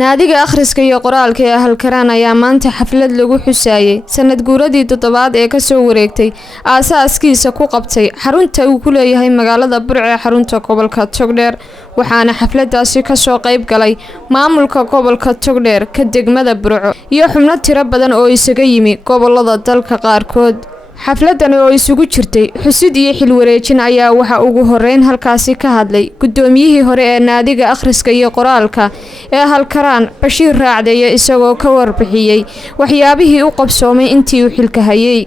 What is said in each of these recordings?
naadiga akhriska iyo qoraalka ee halkaraan ayaa maanta xaflad lagu xusaayay sanad guuradii 7 ee ka soo wareegtay aasaaskiisa ku qabtay xarunta uu ku leeyahay magaalada Burco ee xarunta gobolka Togdheer waxaana xafladaasi ka soo qayb galay maamulka gobolka Togdheer ka degmada Burco iyo xubno tiro badan oo isaga yimi gobolada dalka qaarkood xafladan oo isugu jirtay xusid iyo xil wareejin ayaa waxa ugu horeyn halkaasi ka hadlay gudoomiyihii hore ee naadiga akhriska iyo qoraalka ee halkaraan Bashiir Raacdeeye isagoo ka warbixiyay waxyaabihii uu qabsoomay intii uu xilka hayay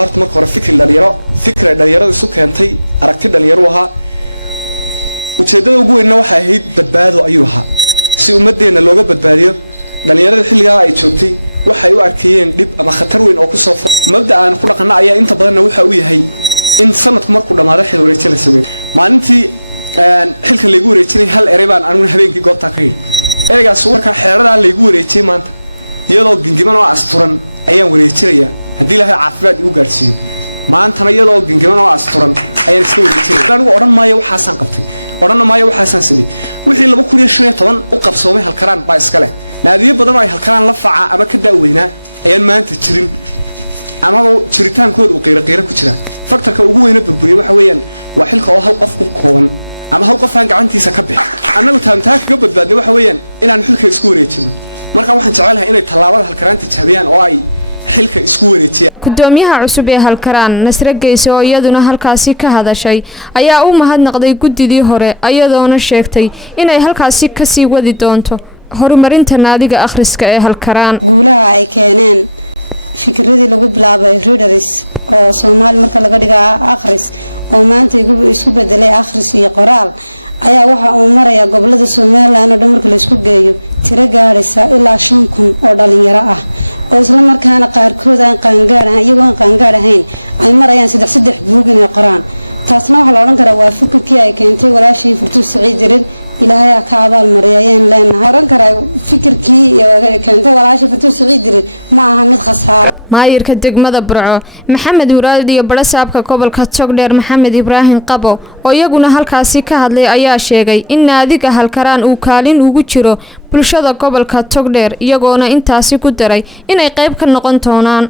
gudoomiyaha cusub ee halkaraan Nasra Geyse oo iyaduna halkaasi ka hadashay ayaa u mahadnaqday gudidii hore ayadoona sheegtay inay halkaasi ka sii wadi doonto horumarinta naadiga akhriska ee halkaraan maayirka degmada Burco Maxamed Muraad iyo barasaabka gobolka Togdheer Maxamed Ibrahim Qabo oo iyaguna halkaasi ka hadlay ayaa sheegay in naadiga halkaraan uu kaalin ugu jiro bulshada gobolka Togdheer iyagoona intaasi ku daray inay qayb ka noqon doonaan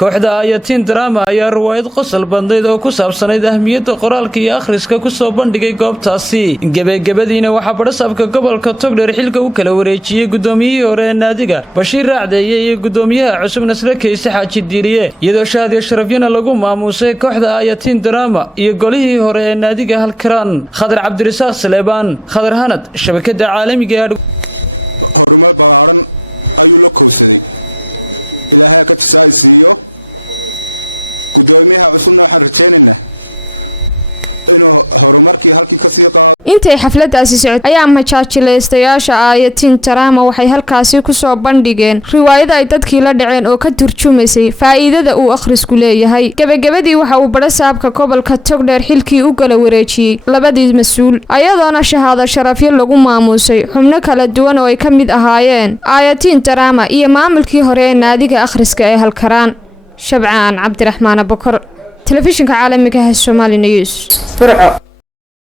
kooxda ayatiin drama ayaa riwaayad qosol bandeed oo ku saabsanayd ahmiyadda qoraalka iyo akhriska ku soo bandhigay goobtaasi gabagabadiina waxa barasaabka gobolka Togdheer xilka uu kala wareejiyay gudoomiyihii hore ee naadiga Bashiir Raacdeeye iyo gudoomiyaha cusub Nasra Geyse Xaaji Diiriye iyadoo shahaado sharafyana lagu maamuusay kooxda ayatiin drama iyo golihii hore ee naadiga halkaraan Khadar Cabdirasaaq Saleebaan Khadar Hanad shabakada caalamiga ah intay xafladaasi socotay ayaa majaajilaystayaasha ayatiin drama waxay halkaasi ku soo bandhigeen riwaayad ay dadkii la dhaceen oo ka turjumaysay faa'iidada uu akhrisku leeyahay gabagabadii waxa uu barasaabka gobolka Togdheer xilkii u kala wareejiyay labadii mas'uul ayadoona shahaado sharafyo lagu maamuusay xubno kala duwan oo ay ka mid ahaayeen ayatiin drama iyo maamulkii hore ee naadiga akhriska ee halkaraan Shabcaan Cabdiraxmaan Abukar telefishinka caalamiga ah Somali News Burco.